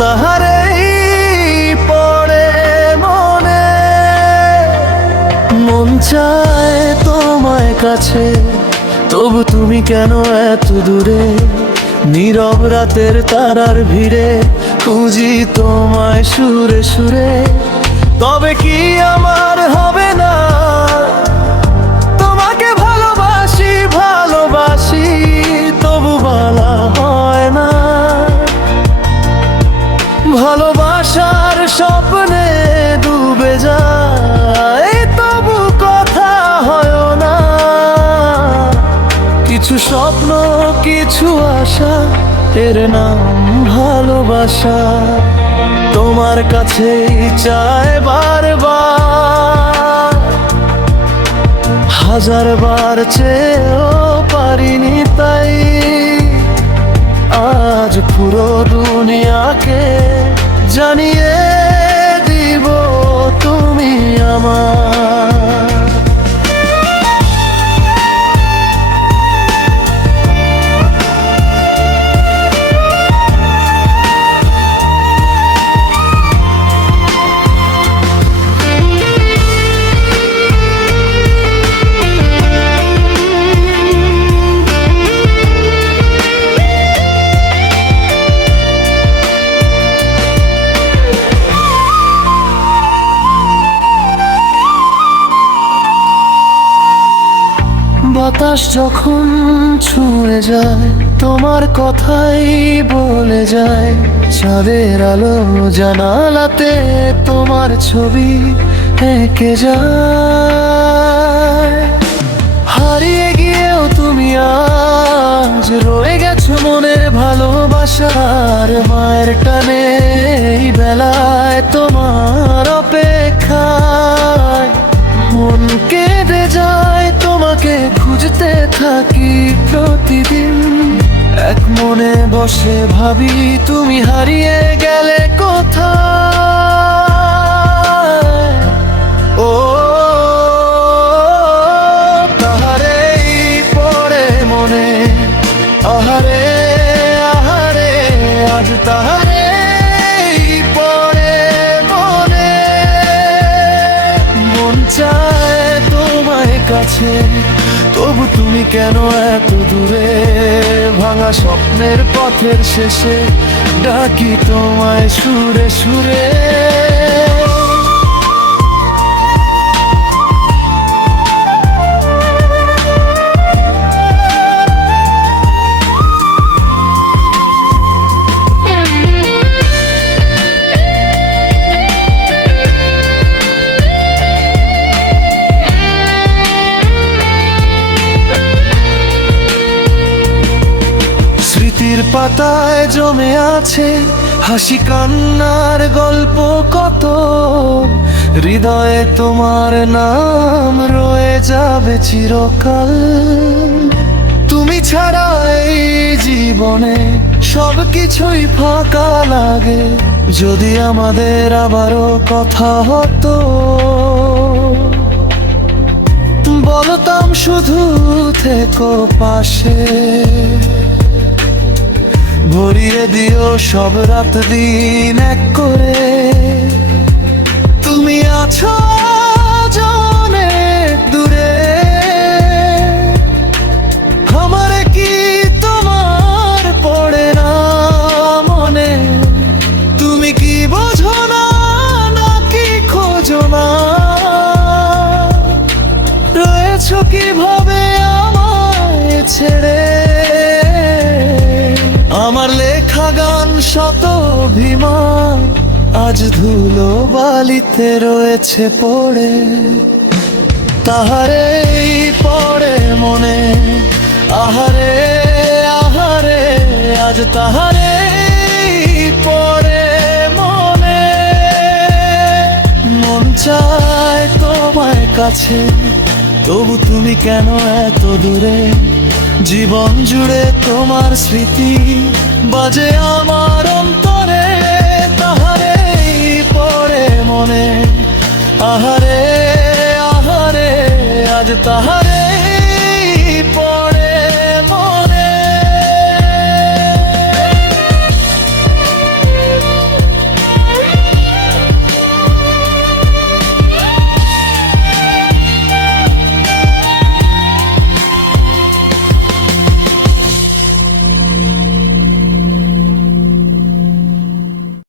তাহারেই পড়ে মনে। মন চায় তোমায় কাছে, তবু তুমি কেন এত দূরে? নীরব রাতের তারার ভিড়ে খুঁজি তোমায় সুরে সুরে। তবে কি আমার হবে না? তোমাকে ভালোবাসি ভালোবাসি, তবু বলা হয় না। ভালোবাসার স্বপ্নে ডুবে যায়, তবু কথা হয় না। কিছু স্বপ্ন কিছু আশা, এর নাম ভালোবাসা। তোমার কাছেই চায় বারবার, হাজারবার চেয়েও পারিনি তাই। আজ পুরো দুনিয়াকে জানিয়ে দিব তুমি আমার। বাতাস যখন ছুঁয়ে যায়, তোমার কথাই বলে যায়। চাঁদের আলো জানালাতে তোমার ছবি এঁকে যায়। হারিয়ে গিয়েও তুমি আজ রয়ে গেছো মনের ভালোবাসার মায়ের টানে। এই বেলায় তোমার অপেক্ষায় মন কেঁদে যায়, তোমাকে খুঁজতে থাকি প্রতিদিন। এক মনে বসে ভাবি তুমি হারিয়ে গেলে কোথায়। ও তাহারেই পড়ে মনে, আহারে আহারে আজ তাহারেই পড়ে মনে। মন চায় তোমায় কাছে, তবু তুমি কেন এত দূরে? ভাঙা স্বপ্নের পথের শেষে ডাকি তোমায় সুরে সুরে। স্মৃতির পাতায় জমে আছে হাসি কান্নার গল্প কত। হৃদয়ে তোমার নাম রয়ে যাবে চিরকাল। তুমি ছাড়া এই জীবনে সব কিছুই ফাঁকা লাগে। যদি আমাদের আবারও কথা হতো, বলতাম শুধু থেকো পাশে। ভরিয়ে দিও সব রাত দিন এক করে। তুমি আছো অনেক দূরে, আমার কি তোমার পড়ে না মনে? তুমি কি বোঝো না নাকি খোঁজো না? রয়েছো কিভাবে আমায় ছেড়ে? আমার লেখা গান শত অভিমান আজ ধুলো বালিতে রয়েছে পড়ে। তাহারেই পড়ে মনে, আহারে আহারে আজ তাহারেই পড়ে মনে। মন চায় তোমায় কাছে, তবু তুমি কেন এত দূরে? জীবন জুড়ে তোমার স্মৃতি বাজে আমার অন্তরে। তাহারেই পড়ে মনে, আহারে আহারে আজ তাহারে।